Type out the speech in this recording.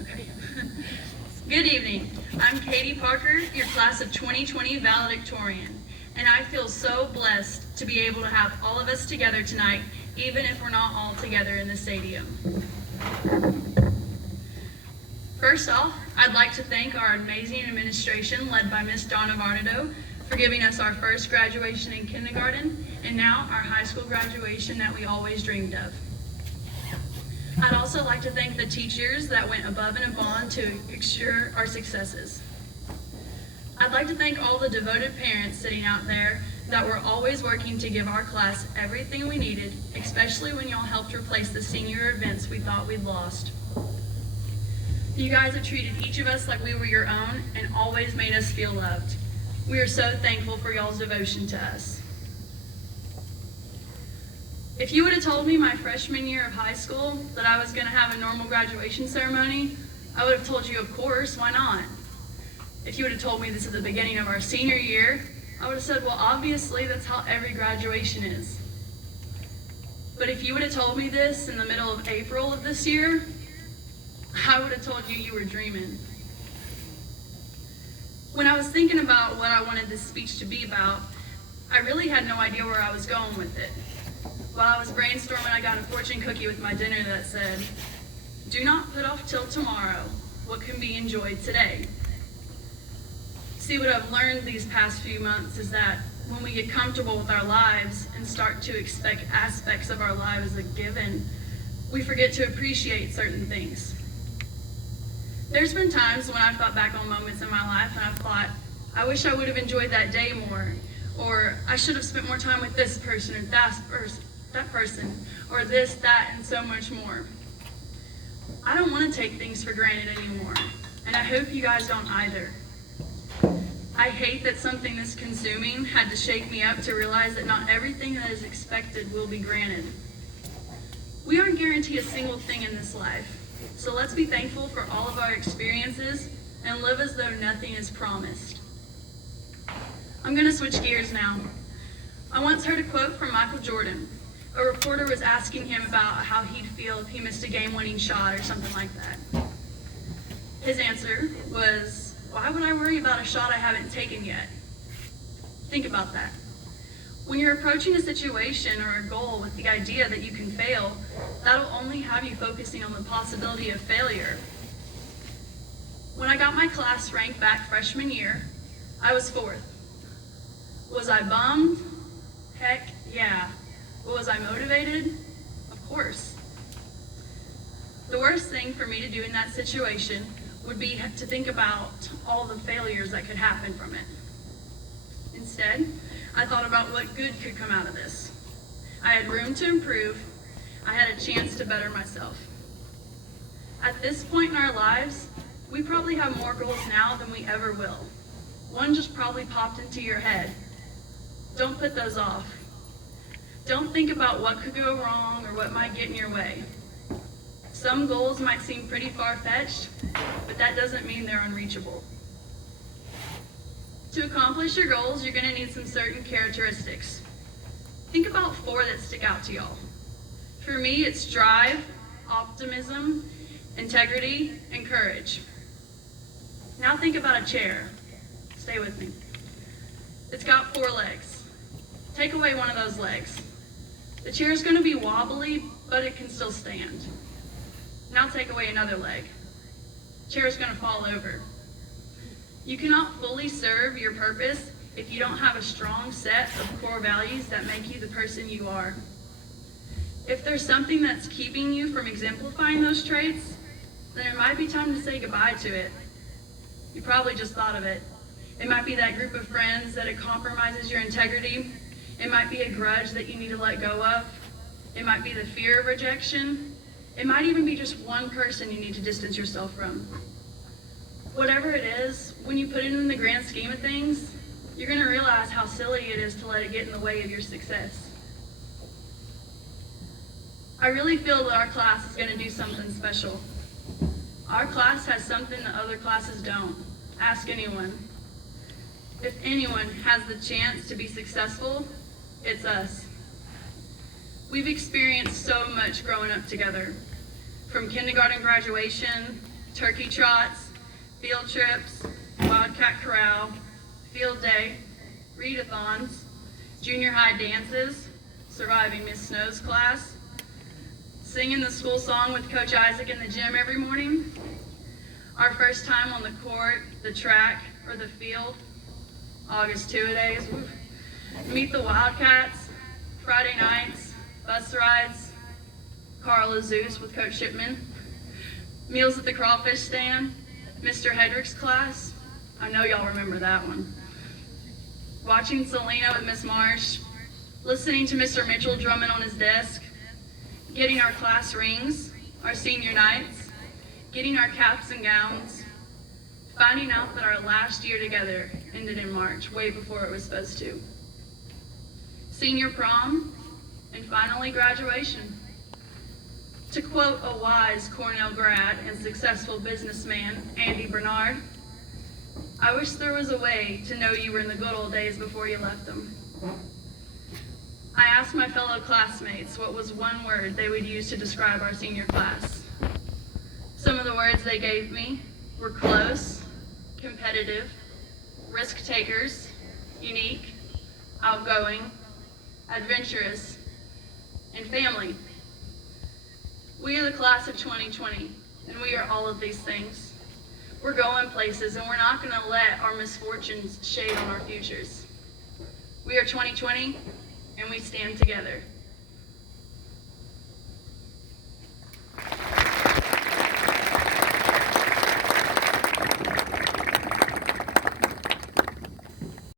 Okay. Good evening. I'm Katie Parker, your class of 2020 Valedictorian, and I feel so blessed to be able to have all of us together tonight, even if we're not all together in the stadium. First off, I'd like to thank our amazing administration led by Miss Donna Varnado for giving us our first graduation in kindergarten and now our high school graduation that we always dreamed of. I'd also like to thank the teachers that went above and beyond to ensure our successes. I'd like to thank all the devoted parents sitting out there that were always working to give our class everything we needed, especially when y'all helped replace the senior events we thought we'd lost. You guys have treated each of us like we were your own and always made us feel loved. We are so thankful for y'all's devotion to us. If you would have told me my freshman year of high school that I was going to have a normal graduation ceremony, I would have told you, of course, why not? If you would have told me this at the beginning of our senior year, I would have said, well, obviously, that's how every graduation is. But if you would have told me this in the middle of April of this year, I would have told you you were dreaming. When I was thinking about what I wanted this speech to be about, I really had no idea where I was going with it. While I was brainstorming, I got a fortune cookie with my dinner that said, "Do not put off till tomorrow what can be enjoyed today." See, what I've learned these past few months is that when we get comfortable with our lives and start to expect aspects of our lives as a given, we forget to appreciate certain things. There's been times when I've thought back on moments in my life and I've thought, I wish I would have enjoyed that day more, or I should have spent more time with this person or that person, or this, that, and so much more. I don't want to take things for granted anymore, and I hope you guys don't either. I hate that something this consuming had to shake me up to realize that not everything that is expected will be granted. We aren't guaranteed a single thing in this life, so let's be thankful for all of our experiences and live as though nothing is promised. I'm going to switch gears now. I once heard a quote from Michael Jordan. A reporter was asking him about how he'd feel if he missed a game-winning shot or something like that. His answer was, "Why would I worry about a shot I haven't taken yet?" Think about that. When you're approaching a situation or a goal with the idea that you can fail, that'll only have you focusing on the possibility of failure. When I got my class ranked back freshman year, I was 4th. Was I bummed? Heck yeah. Was I motivated? Of course. The worst thing for me to do in that situation would be to think about all the failures that could happen from it. Instead, I thought about what good could come out of this. I had room to improve. I had a chance to better myself. At this point in our lives, we probably have more goals now than we ever will. One just probably popped into your head. Don't put those off. Don't think about what could go wrong or what might get in your way. Some goals might seem pretty far-fetched, but that doesn't mean they're unreachable. To accomplish your goals, you're going to need some certain characteristics. Think about 4 that stick out to y'all. For me, it's drive, optimism, integrity, and courage. Now think about a chair. Stay with me. It's got 4 legs. Take away one of those legs. The chair is going to be wobbly, but it can still stand. Now take away another leg. The chair is going to fall over. You cannot fully serve your purpose if you don't have a strong set of core values that make you the person you are. If there's something that's keeping you from exemplifying those traits, then it might be time to say goodbye to it. You probably just thought of it. It might be that group of friends that it compromises your integrity. It might be a grudge that you need to let go of. It might be the fear of rejection. It might even be just one person you need to distance yourself from. Whatever it is, when you put it in the grand scheme of things, you're going to realize how silly it is to let it get in the way of your success. I really feel that our class is going to do something special. Our class has something that other classes don't. Ask anyone. If anyone has the chance to be successful, it's us. We've experienced so much growing up together, from kindergarten graduation turkey trots, field trips, wildcat corral, field day, readathons, junior high dances, surviving Miss Snow's class, singing the school song with Coach Isaac in the gym every morning, our first time on the court, the track, or the field, August 2-a-days, meet the Wildcats, Friday nights, bus rides, Carl Azus with Coach Shipman, meals at the crawfish stand, Mr. Hedrick's class, I know y'all remember that one, watching Selena with Miss Marsh, listening to Mr. Mitchell drumming on his desk, getting our class rings, our senior nights, getting our caps and gowns, finding out that our last year together ended in March, way before it was supposed to. Senior prom, and finally graduation. To quote a wise Cornell grad and successful businessman, Andy Bernard, I wish there was a way to know you were in the good old days before you left them. I asked my fellow classmates what was one word they would use to describe our senior class. Some of the words they gave me were close, competitive, risk takers, unique, outgoing, adventurous, and family. We are the class of 2020, and we are all of these things. We're going places, and we're not going to let our misfortunes shade on our futures. We are 2020, and we stand together.